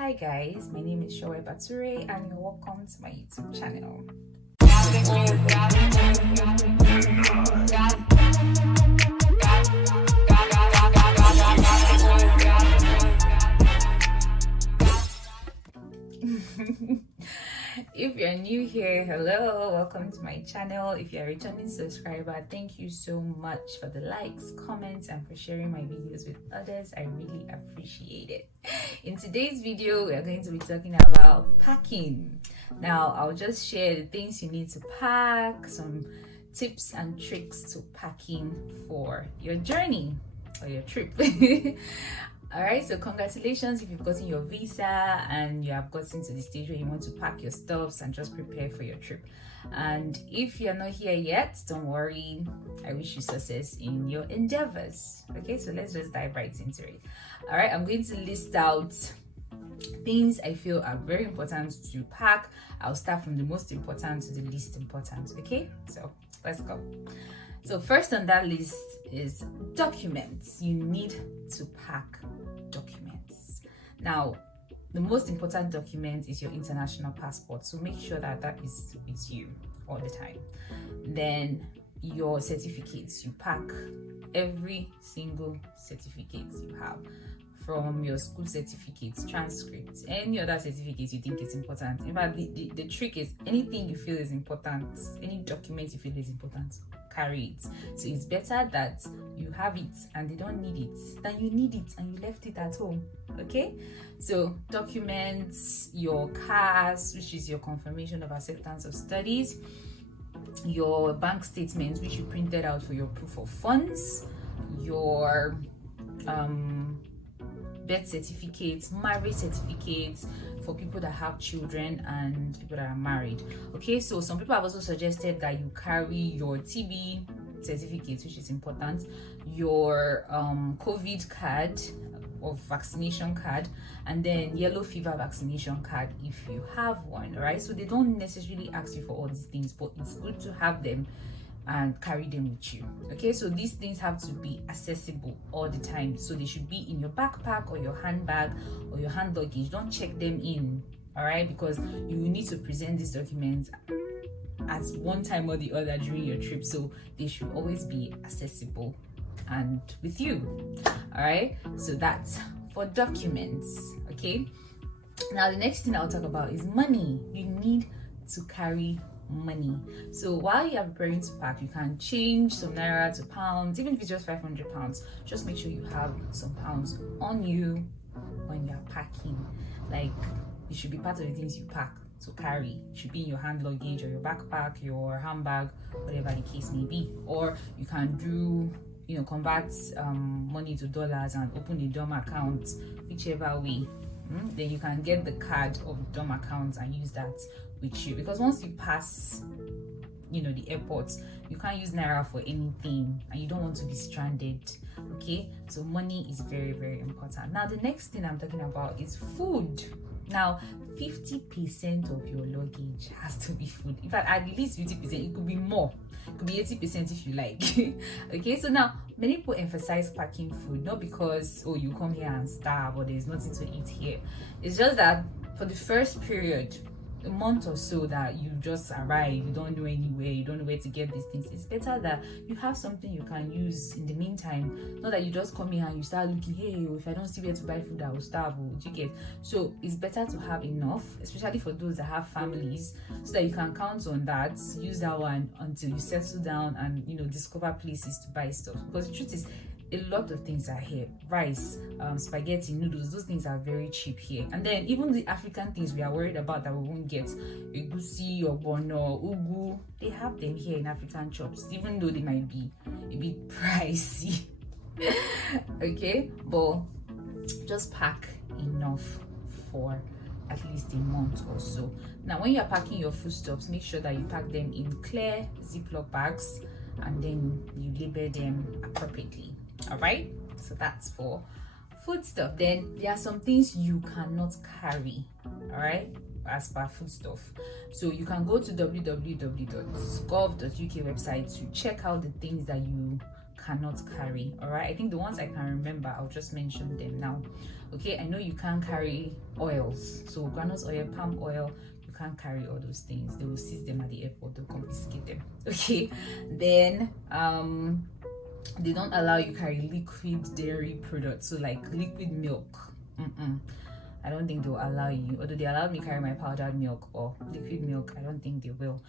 Hi guys, my name is Chovwe Bature and you're welcome to my YouTube channel. If you're new here, hello, welcome to my channel. If you're a returning subscriber, thank you so much for the likes, comments, and for sharing my videos with others. I really appreciate it. In today's video, we are going to be talking about packing. Now, I'll just share the things you need to pack, some tips and tricks to packing for your journey or your trip. All right, so congratulations if you've gotten your visa and you have gotten to the stage where you want to pack your stuffs and just prepare for your trip. And if you're not here yet, don't worry, I wish you success in your endeavors. Okay, so let's just dive right into it. All right, I'm going to list out things I feel are very important to pack. I'll start from the most important to the least important. Okay, so let's go. So first on that list is documents. You need to pack documents. Now, the most important document is your international passport, so make sure that that is with you all the time. Then your certificates, you pack every single certificate you have, from your school certificates, transcripts, any other certificates you think is important. In fact, the trick is anything you feel is important, any document you feel is important, carry it. So it's better that you have it and they don't need it than you need it and you left it at home. Okay, so documents, your CAS, which is your confirmation of acceptance of studies, your bank statements, which you printed out for your proof of funds, your birth certificates, marriage certificates for people that have children and people that are married. Okay, so some people have also suggested that you carry your TB certificates, which is important, your COVID card or vaccination card, and then yellow fever vaccination card if you have one. All right, so they don't necessarily ask you for all these things, but it's good to have them and carry them with you. Okay, so these things have to be accessible all the time, so they should be in your backpack or your handbag or your hand luggage. Don't check them in, all right, because you will need to present these documents at one time or the other during your trip, so they should always be accessible and with you. All right, so that's for documents. Okay, now the next thing I'll talk about is money. You need to carry money. So while you are preparing to pack, you can change some naira to pounds, even if it's just 500 pounds. Just make sure you have some pounds on you when you're packing. Like, it should be part of the things you pack to carry. It should be in your hand luggage or your backpack, your handbag, whatever the case may be. Or you can do, convert money to dollars and open a DOM account, whichever way. Then you can get the card of DOM account and use that with you, because once you pass the airport, you can't use naira for anything and you don't want to be stranded. Okay, so money is very, very important. Now the next thing I'm talking about is food. Now 50% of your luggage has to be food. In fact, at least 50%. It could be more, it could be 80% if you like. Okay, so now many people emphasize packing food, not because you come here and starve or there's nothing to eat here. It's just that for the first period, a month or so that you just arrive, you don't know anywhere, you don't know where to get these things, it's better that you have something you can use in the meantime. Not that you just come here and you start looking, hey, if I don't see where to buy food, I will starve. You get? So it's better to have enough, especially for those that have families, so that you can count on that, use that one until you settle down and discover places to buy stuff. Because the truth is, a lot of things are here. Rice, spaghetti, noodles, those things are very cheap here. And then even the African things we are worried about that we won't get, egusi, ogbono, ugu, they have them here in African shops, even though they might be a bit pricey. Okay, but just pack enough for at least a month or so. Now when you're packing your foodstuffs, make sure that you pack them in clear Ziploc bags and then you label them appropriately. All right, so that's for food stuff. Then there are some things you cannot carry, all right, as per food stuff. So you can go to www.gov.uk website to check out the things that you cannot carry. All right, I think the ones I can remember, I'll just mention them now. Okay, I know you can't carry oils, so groundnut oil, palm oil, you can't carry all those things. They will seize them at the airport, they'll confiscate them. Okay, then they don't allow you carry liquid dairy products, so like liquid milk. I don't think they'll allow you, although they allowed me carry my powdered milk or liquid milk. I don't think they will,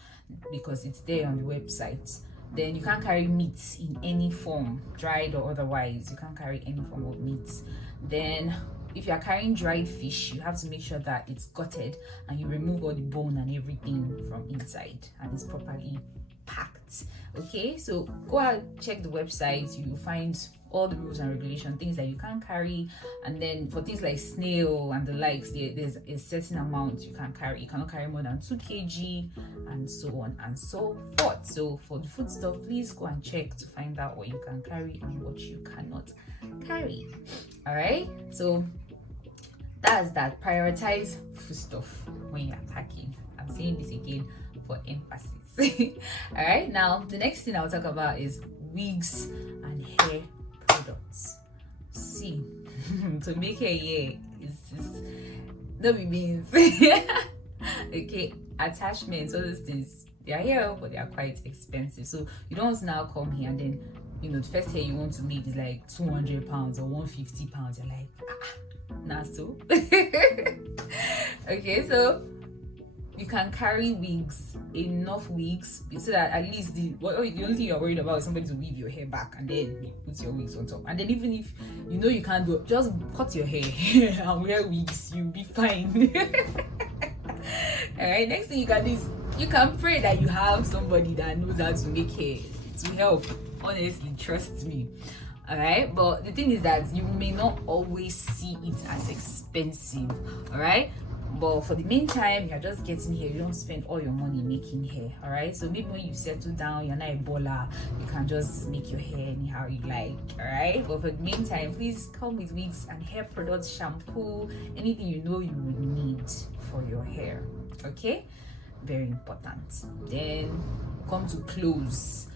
because it's there on the website. Then you can't carry meats in any form, dried or otherwise. You can't carry any form of meats. Then if you are carrying dried fish, you have to make sure that it's gutted and you remove all the bone and everything from inside and it's properly packed. Okay, so go out, check the website, you find all the rules and regulations, things that you can't carry. And then for things like snail and the likes, there's a certain amount you can carry. You cannot carry more than 2 kg and so on and so forth. So for the food stuff, please go and check to find out what you can carry and what you cannot carry. All right, so that's that. Prioritize food stuff when you're packing. I'm saying this again for emphasis. All right, now the next thing I'll talk about is wigs and hair products. See, to make hair, yeah, it's no be beans. Okay, attachments, all those things, they are here, but they are quite expensive. So you don't want to now come here and then, you know, the first hair you want to make is like £200 or £150. You're like, nah, so. Okay, so you can carry wigs, enough wigs, so that at least the only thing you're worried about is somebody to weave your hair back and then you put your wigs on top. And then even if you know you can't do it, just cut your hair and wear wigs, you'll be fine. All right, next thing you can do is you can pray that you have somebody that knows how to make hair. It will help, honestly, trust me. All right, but the thing is that you may not always see it as expensive. All right, but for the meantime, you're just getting here. You don't spend all your money making hair. All right, so maybe when you settle down, you're not a baller, you can just make your hair anyhow you like. All right, but for the meantime, please come with wigs and hair products, shampoo, anything you know you would need for your hair. Okay, very important. Then come to clothes.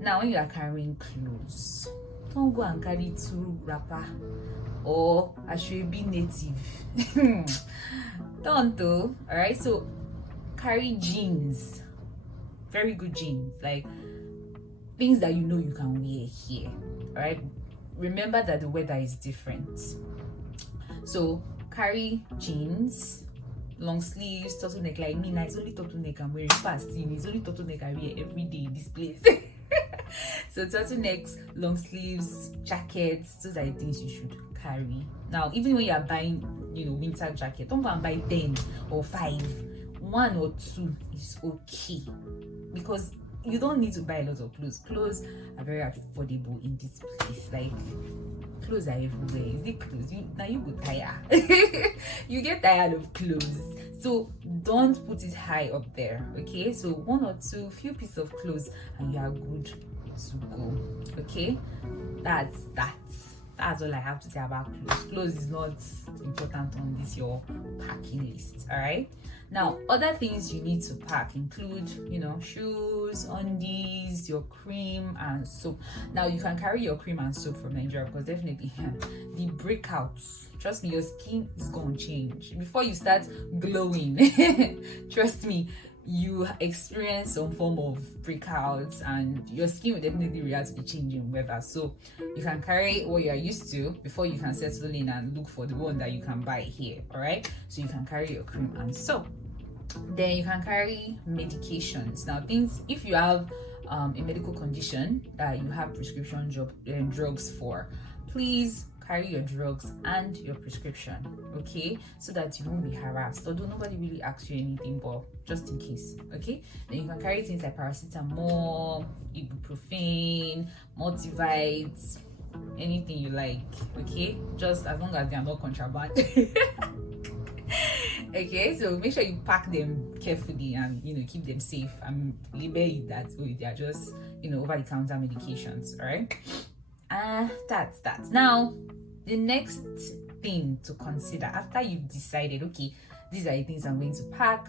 Now when you are carrying clothes, don't go and carry 2 wrapper or a should be native. Don't do. All right, so carry jeans, very good jeans, like things that you know you can wear here. All right, remember that the weather is different, so carry jeans, long sleeves, turtleneck. Like me now, it's only turtleneck I'm wearing fasting. It's only turtleneck I wear every day in this place. So turtlenecks, long sleeves, jackets, those are the things you should carry. Now, even when you are buying, you know, winter jacket, don't go and buy 10 or 5. 1 or 2 is okay, because you don't need to buy a lot of clothes. Clothes are very affordable in this place. Like, clothes are everywhere. Is it clothes? Now you go tired. You get tired of clothes. So don't put it high up there. Okay, so 1 or 2, few pieces of clothes and you are good to go. Okay, that's all I have to say about clothes. Clothes is not important on this your packing list. All right, now other things you need to pack include, you know, shoes, undies, your cream and soap. Now you can carry your cream and soap from Nigeria, because definitely the breakouts, trust me, your skin is gonna change before you start glowing. Trust me, you experience some form of breakouts and your skin will definitely react to the changing weather. So you can carry what you are used to before you can settle in and look for the one that you can buy here. All right, so you can carry your cream and soap. Then you can carry medications. Now, things, if you have a medical condition that you have prescription drugs for, please carry your drugs and your prescription, okay, so that you won't be harassed. Although nobody really asks you anything, but just in case. Okay, then you can carry things like paracetamol, ibuprofen, multivites, anything you like. Okay, just as long as they are not contraband. Okay, so make sure you pack them carefully and, you know, keep them safe and label it that they are just, you know, over-the-counter medications. All right, that's that. Now, the next thing to consider after you've decided, okay, these are the things I'm going to pack,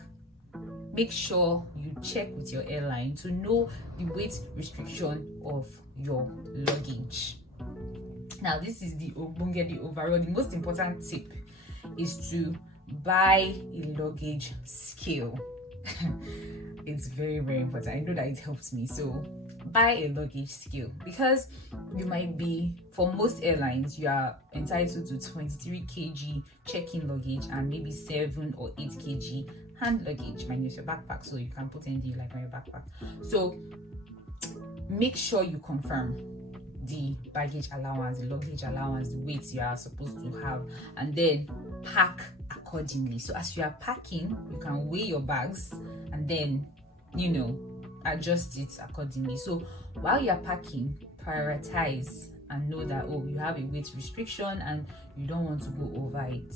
make sure you check with your airline to know the weight restriction of your luggage. Now, this is the obonge, the overall, the most important tip is to buy a luggage scale. It's very, very important. I know that it helps me. So buy a luggage scale, because you might be, for most airlines, you are entitled to 23 kg check-in luggage and maybe 7 or 8 kg hand luggage minus your backpack, so you can put anything you like on your backpack. So make sure you confirm the baggage allowance, the luggage allowance, the weight you are supposed to have, and then pack accordingly. So as you are packing, you can weigh your bags and then, you know, adjust it accordingly. So while you're packing, prioritize and know that, oh, you have a weight restriction and you don't want to go over it.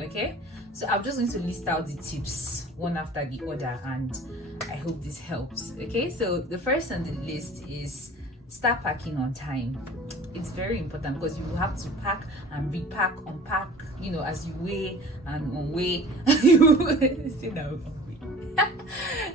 Okay, so I'm just going to list out the tips one after the other, and I hope this helps. Okay, so the first on the list is start packing on time. It's very important because you will have to pack and repack, unpack, you know, as you weigh and unweigh. You see now,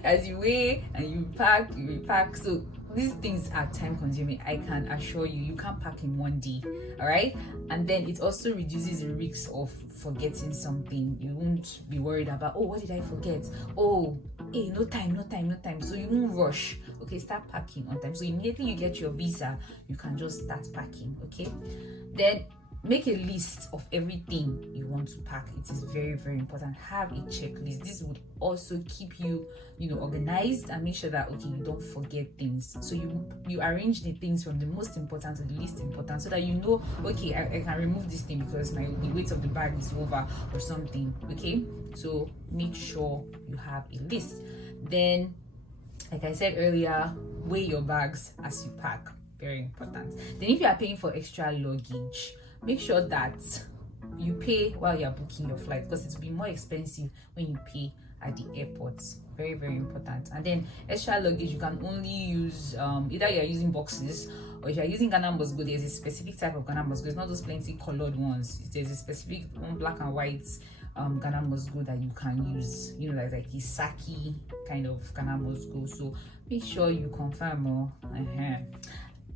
as you weigh and you pack, you repack. So these things are time consuming. I can assure you, you can't pack in one day. All right, and then it also reduces the risk of forgetting something. You won't be worried about, oh, what did I forget? Oh, hey, no time. So you won't rush. Okay, start packing on time. So immediately you get your visa, you can just start packing. Okay, then make a list of everything you want to pack. It is very, very important. Have a checklist. This would also keep you, you know, organized and make sure that, okay, you don't forget things. So you arrange the things from the most important to the least important, so that you know, okay, I can remove this thing because the weight of the bag is over or something. Okay, so make sure you have a list. Then, like I said earlier, weigh your bags as you pack. Very important. Then if you are paying for extra luggage, make sure that you pay while you're booking your flight, because it will be more expensive when you pay at the airport. Very, very important. And then extra luggage, you can only use either you're using boxes, or if you're using Ghana must go, there's a specific type of Ghana must go. It's not those plenty colored ones. There's a specific black and white Ghana must go that you can use, you know, like a sake kind of Ghana must go. So make sure you confirm.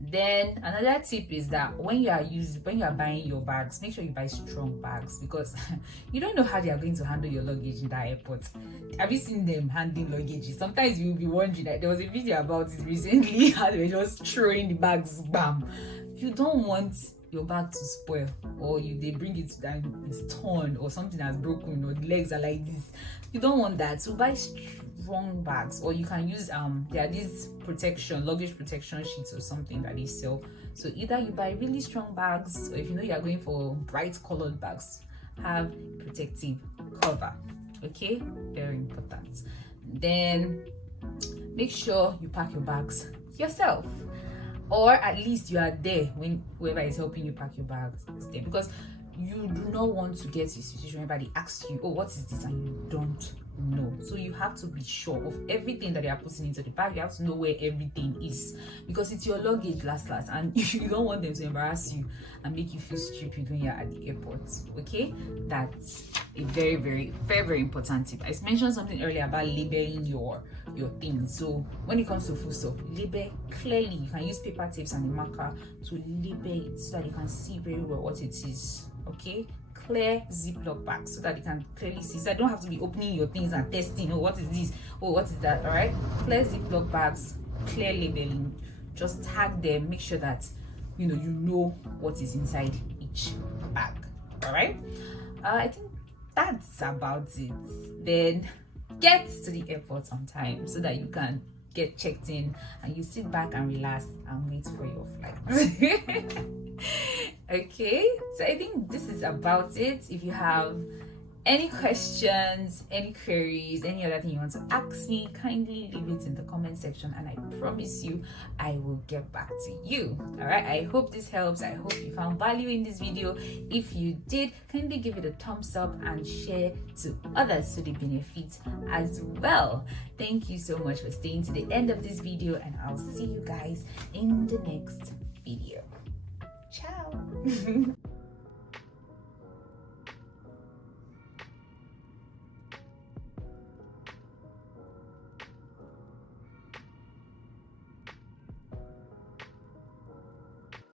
Then another tip is that when you are buying your bags, make sure you buy strong bags, because you don't know how they are going to handle your luggage in that airport. Have you seen them handling luggage? Sometimes you will be wondering, like, there was a video about it recently how they were just throwing the bags, bam. You don't want your bag to spoil, or they bring it and it's torn, or something that's broken, or the legs are like this. You don't want that. So buy strong bags, or you can use there are these luggage protection sheets or something that they sell. So either you buy really strong bags, or if you know you are going for bright colored bags, have protective cover. Okay, very important. Then make sure you pack your bags yourself, or at least you are there when whoever is helping you pack your bags is there, because you do not want to get to a situation where they ask you, oh, what is this, and you don't know. So you have to be sure of everything that they are putting into the bag. You have to know where everything is, because it's your luggage last, and you don't want them to embarrass you and make you feel stupid when you're at the airport. Okay, that's a very, very, very, very important tip. I mentioned something earlier about labeling your things. So when it comes to food stuff, label clearly. You can use paper tapes and a marker to label it so that you can see very well what it is. Okay, clear Ziploc bags so that you can clearly see, so I don't have to be opening your things and testing, oh, what is this, oh, what is that. All right, clear Ziploc bags, clear labeling. Just tag them, make sure that you know what is inside each bag. All right, I think that's about it. Then get to the airport on time so that you can get checked in and you sit back and relax and wait for your flight. Okay, so I think this is about it. If you have any questions, any queries, any other thing you want to ask me, kindly leave it in the comment section, and I promise you I will get back to you. All right, I hope this helps. I hope you found value in this video. If you did, kindly give it a thumbs up and share to others so they benefit as well. Thank you so much for staying to the end of this video, and I'll see you guys in the next video. Ciao.